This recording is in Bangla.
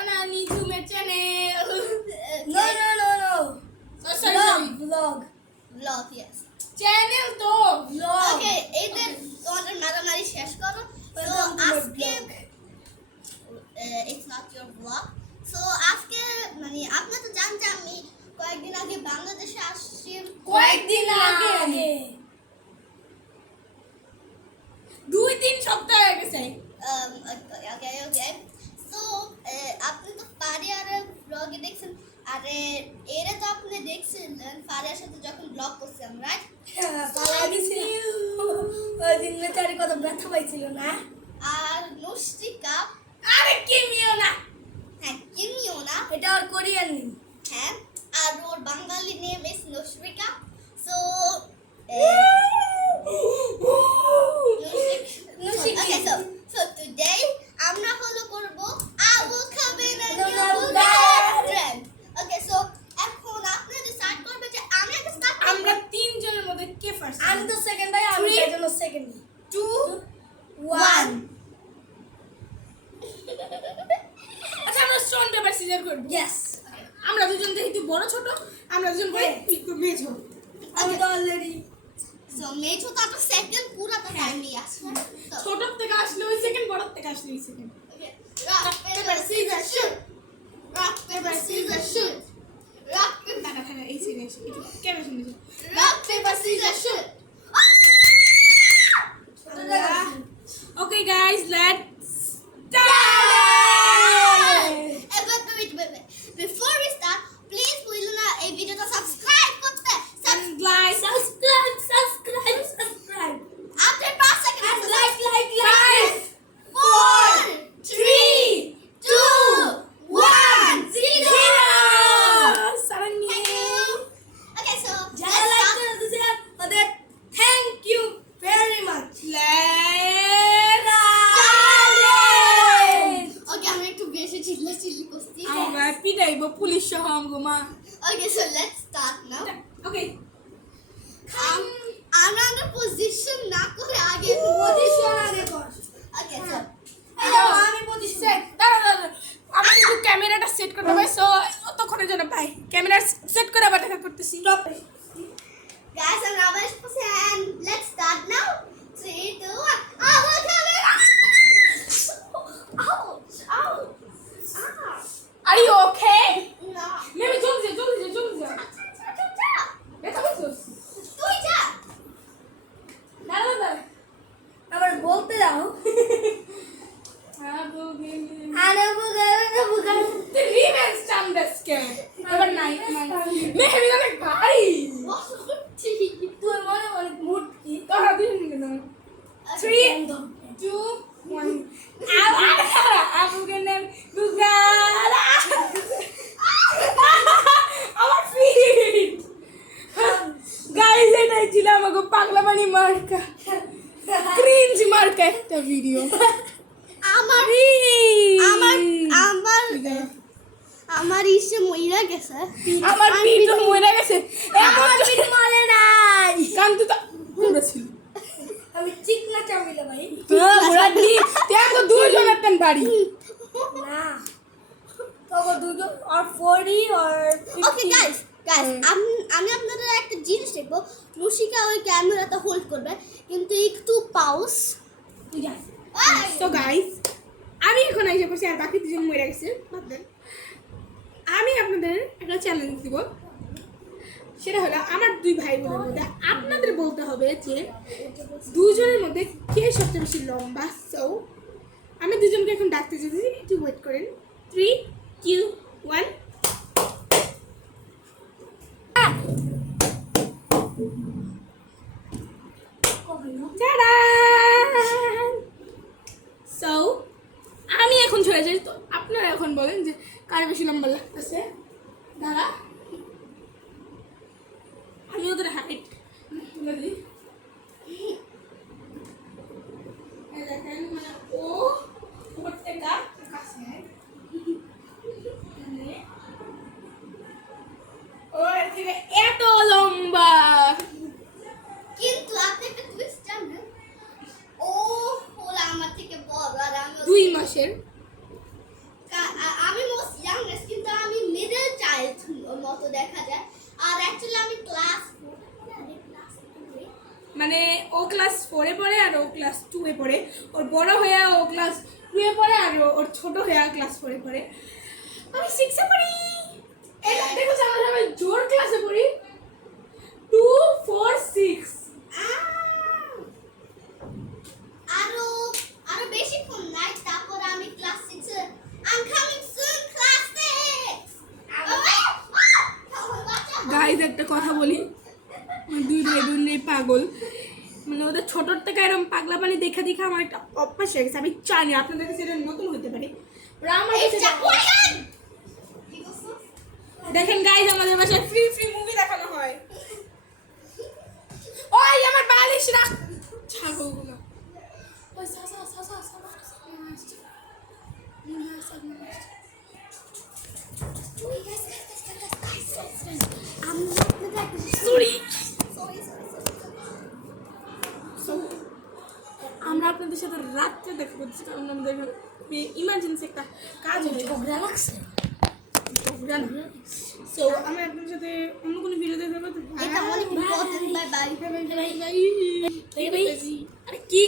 Sana Nizume channel. No. Oh, sorry. Vlog, yes. Channel to. Vlog. Okay, either তোমাদের মারামারি শেষ করো। So আজকে it's not your vlog. So আজকে মানে আপনি তো জানেন আমি কয়েকদিন আগে বাংলাদেশে আসছি। কয়েকদিন আগে 2-3 সপ্তাহ হয়ে গেছে। Okay. So আপনি তো পারিয়ার ব্লগে দেখছেন আরে এরে তো আপনি দেখছেন পারিয়ার সাথে যখন ব্লগ করছি আমরা ওই দিন বেচারি কত ব্যথা পাইছিল না। আর নুশরিকা আরে কিমিও না। হ্যাঁ কিমিও না, এটা আর কোরিয়ান নেম। হ্যাঁ আর ওর Bengali name is Nushrika. So Okay, so today আমরা হলো করব আবু খাবেন ট্রেন্ড। Okay, so এখন আপনি ডিসাইড করবে যে আমি আগে স্টার্ট করব। আমরা তিনজনের মধ্যে কে ফার্স্ট? আমি তো সেকেন্ড ভাই, আমি এর জন্য সেকেন্ড। 2 1 আচ্ছা আমরা স্টোন পেপার সিজার করব। ইয়েস আমরা দুজন যেহেতু বড় ছোট আমরা দুজন করে মেজো। আমি তো অলরেডি সো মেজো তো আপনার সেকেন্ড পুরো তো টাইম নিয়ে আসছে। ছোট থেকে আসলে ওই সেকেন্ড, বড় থেকে আসলে ওই second. Rock paper scissor shoot, rock paper scissor shoot, rock paper টাকা টাকা এই সিরিয়াস এটা কেমন শুনেছো? Rock paper scissor shoot. Okay guys, let's start. Before we start, please ভুলো না এই ভিডিওটা সাবস্ক্রাইব করতে। Like, subscribe after 5 seconds like 4 3 2 1 0 Sarangye. Okay, so Jala like to thank you very much. Let's start. okay আমি একটু বেশি চিল্লি করছি। আমরা পিটাইবো পুলিশ সহ আমগো মা। Okay, so let's start now. Okay. আমরা আমাদের পজিশন না করে আগে পজিশন আগে কর। Okay, so আমি পজিশন সেট। দাঁড়া আমি একটু ক্যামেরাটা সেট করতে হবে। সো ততক্ষণের জন্য ভাই ক্যামেরা সেট করে আবার দেখা করতেছি। guys, I'm Ramesh and let's start now. 3 2 1 our camera. Ouch. Are you okay? No. Maybe জলদি যা। দেখা পাচ্ছিস? তুই যা। দাঁড়া। আবার বলতে দাও। The revenge time deske. Abar nai. Maybe অনেক ভারী। তুই মনে মুড কি? তোরা দিন না। 3 2 1 আবুকে নেম গুগারা। আমার ফিট। গাইস এটাই ছিল আমাগো পাগলামানি মার্কা। ক্রিঞ্জ মার্কা একটা ভিডিও। আমার ইসে মইরা গেছে। আমার পিঠও মরে গেছে। আমার পিঠ মরে নাই। কান্তু তো করেছিল। আমি চিকনা চামিলা ভাই। বুড়াডি তেও দুজনের তেন বাড়ি। না। তবে দুজন আর 40 আর 50। ওকে গাইস আমি আপনাদের একটা জিনিস দেখবো। রুশিকা ওই ক্যামেরাটা হোল্ড করবে কিন্তু একটু পাউস। তো গাইস আমি এখন আইসা করছি আর বাকি দুজন মরে গেছে। ভাববেন আমি আপনাদের একটা চ্যালেঞ্জ দিব। সেটা হলো আমার দুই ভাই বোনের মধ্যে আপনাদের বলতে হবে যে দুজনের মধ্যে কে সবচেয়ে বেশি লম্বা। সো আমি দুজনকে এখন ডাকতে চাইছি, একটু ওয়েট করেন। 3 2 1 সো আমি এখন চলে যাই। তো আপনারা এখন বলেন যে কার বেশি লম্বা লাগতেছে। দাঁড়া আমি ওদের হাইট তুলে দিই। দেখেন মানে ও প্রত্যেকটা কাছে ও এর থেকে এত লম্বা। কিন্তু আপনি একটা টুইস্ট জানেন ও হলো আমার থেকে বড় আর আমি 2 মাসের। আমি ইয়াংগেস্ট কিন্তু আমি মিডল চাইল্ড মতো দেখা যায় আর অ্যাকচুয়ালি আমি ক্লাস মানে ও ক্লাস 4 এ পড়ে আর ও ক্লাস 2 এ পড়ে, ওর বড় হয়ে ও ক্লাস 2 এ পড়ে আর ওর ছোট হয়ে ক্লাস 4 এ পড়ে। আমি 6 এ পড়ি। এটা দেখো আমরা সবাই জোর ক্লাসে পড়ি 2 4 6। আরো আরো বেশিক্ষণ নাই তারপর আমি class 6 A I'm coming soon class 6 guys একটা কথা বলি, দুই ভাই বোন পাগল, মানে ওদের ছোটোর থেকে এরকম পাগলা পানি দেখা দেখা আমার একটা অভ্যাস হয়ে গেছে। আমি জানি আপনাদের কাছে এটা নতুন হতে পারে, ওরা আমার কাছে দেখেন গাইজ আমাদের বাসায় ফ্রি ফ্রি মুভি দেখানো হয়। ওই আমার বালিশ রাখ ছাগলগুলো। ওই সাসা সাসা সাসা সরি আমরা আপনাদের সাথে রাত্রে দেখা করছি, কারণ আমাদের ইমার্জেন্সি একটা কাজ হয়েছে। সো আমি আপনাদের সাথে অন্য কোনো ভিডিও দেখতে পাবো। এটা অনেক ইম্পর্টেন্ট। Bye bye. আরে কি